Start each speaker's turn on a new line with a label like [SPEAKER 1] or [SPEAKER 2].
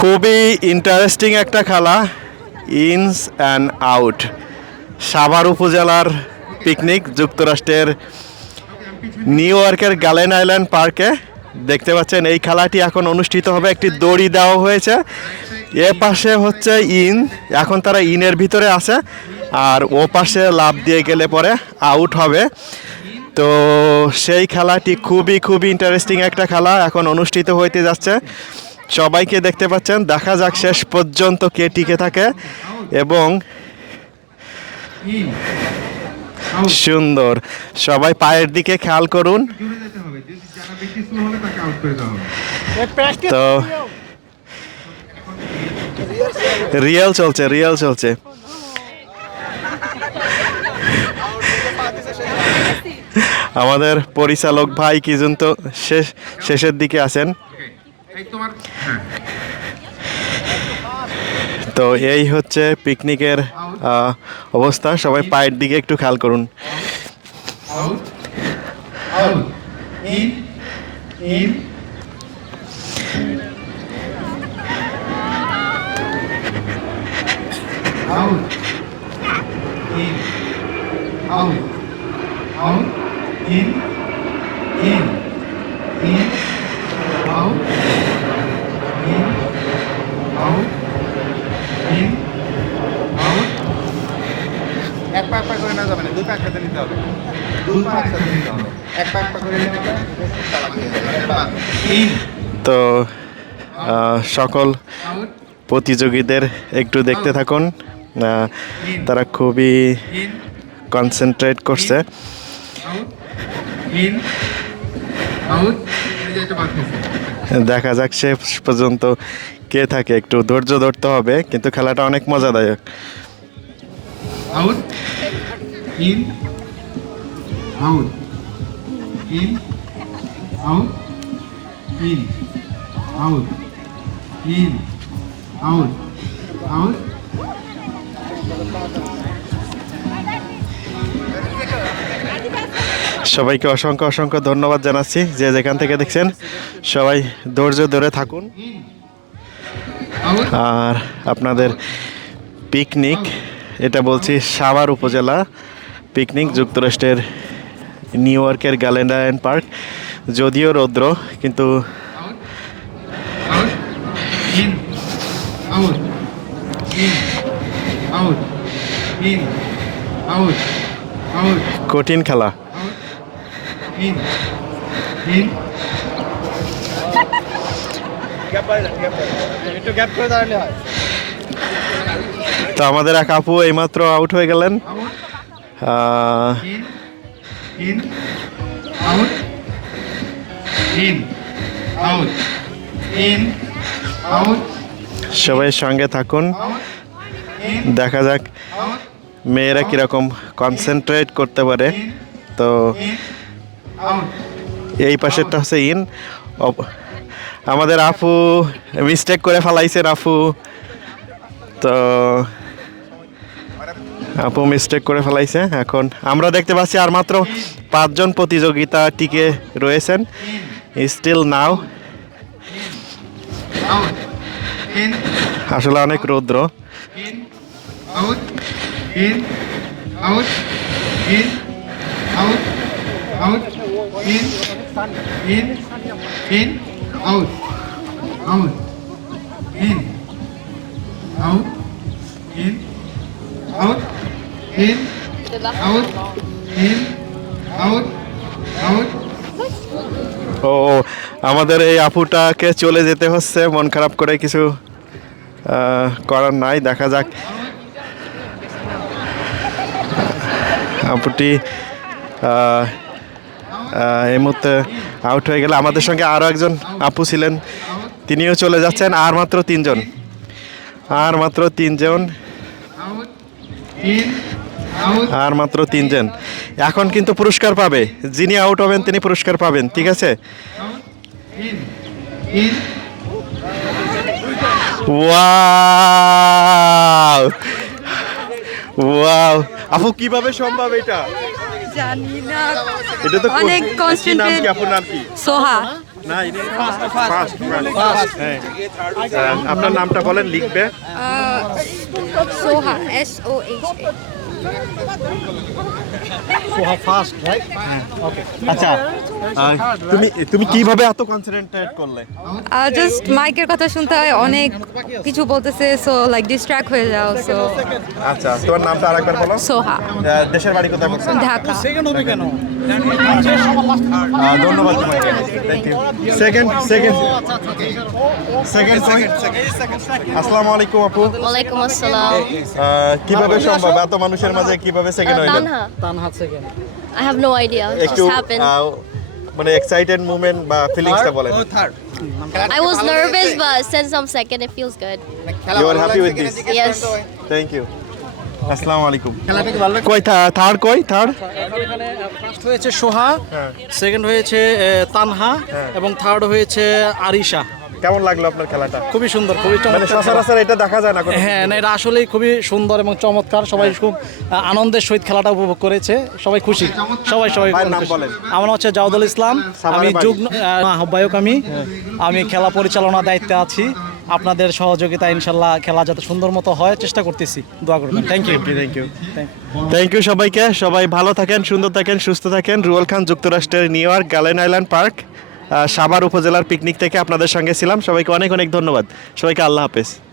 [SPEAKER 1] খুবই ইন্টারেস্টিং একটা খেলা ইনস অ্যান্ড আউট সাভার উপজেলার পিকনিক যুক্তরাষ্ট্রের নিউ ইয়র্কের গ্যালেন আইল্যান্ড পার্কে দেখতে পাচ্ছেন, এই খেলাটি এখন অনুষ্ঠিত হবে, একটি দড়ি দেওয়া হয়েছে। এ পাশে হচ্ছে ইন এখন তারা ইনের ভিতরে আছে, আর ও পাশে লাভ দিয়ে গেলে পরে আউট হবে। তো সেই খেলাটি খুবই খুবই ইন্টারেস্টিং একটা খেলা, এখন অনুষ্ঠিত হইতে যাচ্ছে। সবাইকে দেখতে পাচ্ছেন। দেখা যাক শেষ পর্যন্ত কে টিকে থাকে। এবং সুন্দর। সবাই পায়ের দিকে খেয়াল করুন। তো রিয়েল চলছে রিয়েল চলছে। আমাদের পরিচালক ভাই কি তো শেষ, শেষের দিকে আছেন
[SPEAKER 2] ওকে এই তোমার হ্যাঁ
[SPEAKER 1] তো এই হচ্ছে পিকনিকের অবস্থা। সবাই পায়ের দিকে একটু খেয়াল করুন।
[SPEAKER 2] Out out in in out in out out in in in out in out in out এক পা এক পা করে না যাবে না দুই পা একসাথে নিতে
[SPEAKER 1] তো সকল প্রতিযোগীদের একটু দেখতে থাকুন। তারা খুবই কনসেন্ট্রেট করছে। দেখা যাক শেষ পর্যন্ত কে থাকে। একটু ধৈর্য ধরতে হবে, কিন্তু খেলাটা অনেক মজাদায়ক।
[SPEAKER 2] Out in out. In out in out. In, out out.
[SPEAKER 1] সবাইকে অসংখ্য অসংখ্য ধন্যবাদ জানাচ্ছি যে যেখান থেকে দেখছেন। সবাই ধৈর্য ধরে থাকুন। আর আপনাদের পিকনিক, এটা বলছি সাভার উপজেলা পিকনিক যুক্তরাষ্ট্রের নিউ ইয়র্কের গ্যালেন্ডায়ন পার্ক যদিও রৌদ্র, কিন্তু কঠিন খেলা। তো আমাদের এক আপু এইমাত্র আউট হয়ে গেলেন।
[SPEAKER 2] Out in, out, in, out, in, out,
[SPEAKER 1] সবাই সঙ্গে থাকুন। দেখা যাক মেয়েরা কীরকম কনসেন্ট্রেট করতে পারে। তো. এই পাশেরটা হচ্ছে ইন। আমাদের আপু মিস্টেক করে ফেলাইছেন আপু তো আপু মিস্টেক করে ফেলাইছে। এখন আমরা দেখতে পাচ্ছি আর মাত্র পাঁচজন প্রতিযোগিতা টিকে রয়েছেন। স্টিল নাও আসলে অনেক রৌদ্র।
[SPEAKER 2] Out, in, out, in, out, out,
[SPEAKER 1] ও আমাদের এই আপুটাকে চলে যেতে হচ্ছে। মন খারাপ করে কিছু করার নাই দেখা যাক। আপুটি এই মুহূর্তে আউট হয়ে গেলে আমাদের সঙ্গে আরও একজন আপু ছিলেন। তিনিও চলে যাচ্ছেন আর মাত্র তিনজন। আর মাত্র তিনজন। আর মাত্র তিনজন। এখন কিন্তু পুরস্কার পাবে। যিনি আউট হবেন তিনি পুরস্কার পাবেন ঠিক আছে? ওয়াও ওয়াও আপু কীভাবে সম্ভব এটা?
[SPEAKER 3] জানি না।
[SPEAKER 1] এটা তো
[SPEAKER 3] অনেক
[SPEAKER 1] কি নাম কি আপুর নাম কি?
[SPEAKER 3] সোহা।
[SPEAKER 1] হ্যাঁ। আপনার নামটা বলেন লিখবে।
[SPEAKER 3] Soha, S O H A.
[SPEAKER 2] Soha first right
[SPEAKER 1] আচ্ছা তুমি তুমি কীভাবে এত কনসেন্ট্রেট করলে?
[SPEAKER 3] জাস্ট মাইকের কথা শুনতে হয় অনেক কিছু বলতেছে সো লাইক ডিস্ট্র্যাক্ট হয়ে যাও সো
[SPEAKER 1] আচ্ছা তোমার নামটা আরেকবার বলো।
[SPEAKER 3] সোহা।
[SPEAKER 1] দেশের বাড়ি কোথায় বলছো?
[SPEAKER 3] ঢাকা।
[SPEAKER 2] সেকেন্ড হবে কেন?
[SPEAKER 1] ধন্যবাদ তোমাকে থ্যাংক সেকেন্ড সেকেন্ড সেকেন্ড আসসালামু আলাইকুম আপু।
[SPEAKER 4] ওয়ালাইকুম আসসালাম।
[SPEAKER 1] কীভাবে সম্ভব? এত মানুষের মাঝে কীভাবে সেকেন্ড হইলেন
[SPEAKER 4] Tanha.
[SPEAKER 2] Second
[SPEAKER 4] I have no idea. It
[SPEAKER 1] একটু
[SPEAKER 4] just happened.
[SPEAKER 1] আহ, মানে এক্সাইটেড মুভমেন্ট বা ফিলিংসটা বলেন
[SPEAKER 4] I was nervous, but since I'm second, it feels good.
[SPEAKER 1] You are happy with this
[SPEAKER 4] Yes.
[SPEAKER 1] Thank you আসসালামু আলাইকুম
[SPEAKER 2] খেলাটা কি ভালো লাগছে
[SPEAKER 1] কই থার্ড কই থার্ড
[SPEAKER 2] এখানে ফার্স্ট হয়েছে সোহা
[SPEAKER 1] হ্যাঁ।
[SPEAKER 2] সেকেন্ড হয়েছে এ, তানহা এবং থার্ড হয়েছে আরিশা
[SPEAKER 1] কেমন লাগল আপনার খেলাটা?
[SPEAKER 2] খুবই সুন্দর খুবই
[SPEAKER 1] মানে সচরাচর এটা দেখা যায় না
[SPEAKER 2] হ্যাঁ না এটা আসলেই খুবই সুন্দর এবং চমৎকার। সবাই খুব আনন্দের সহিত খেলাটা উপভোগ করেছে। সবাই খুশি। সবাই সবাই। আমার হচ্ছে জাওদুল ইসলাম। আমি। যুগ্ম আহ্বায়ক আমি। আমি খেলা পরিচালনার দায়িত্বে আছি। আপনাদের সহযোগিতা ইনশাল্লাহ খেলা যাতে সুন্দর মতো হয় চেষ্টা করতেছি। দোয়া করবেন। Thank you
[SPEAKER 1] thank you thank you সবাইকে। সবাই ভালো থাকেন সুন্দর থাকেন সুস্থ থাকেন। রুয়েল খান যুক্তরাষ্ট্রের New York Glen Island Park. Savar উপজেলার পিকনিক থেকে আপনাদের সঙ্গে ছিলাম। সবাইকে অনেক অনেক ধন্যবাদ। সবাইকে আল্লাহ হাফেজ।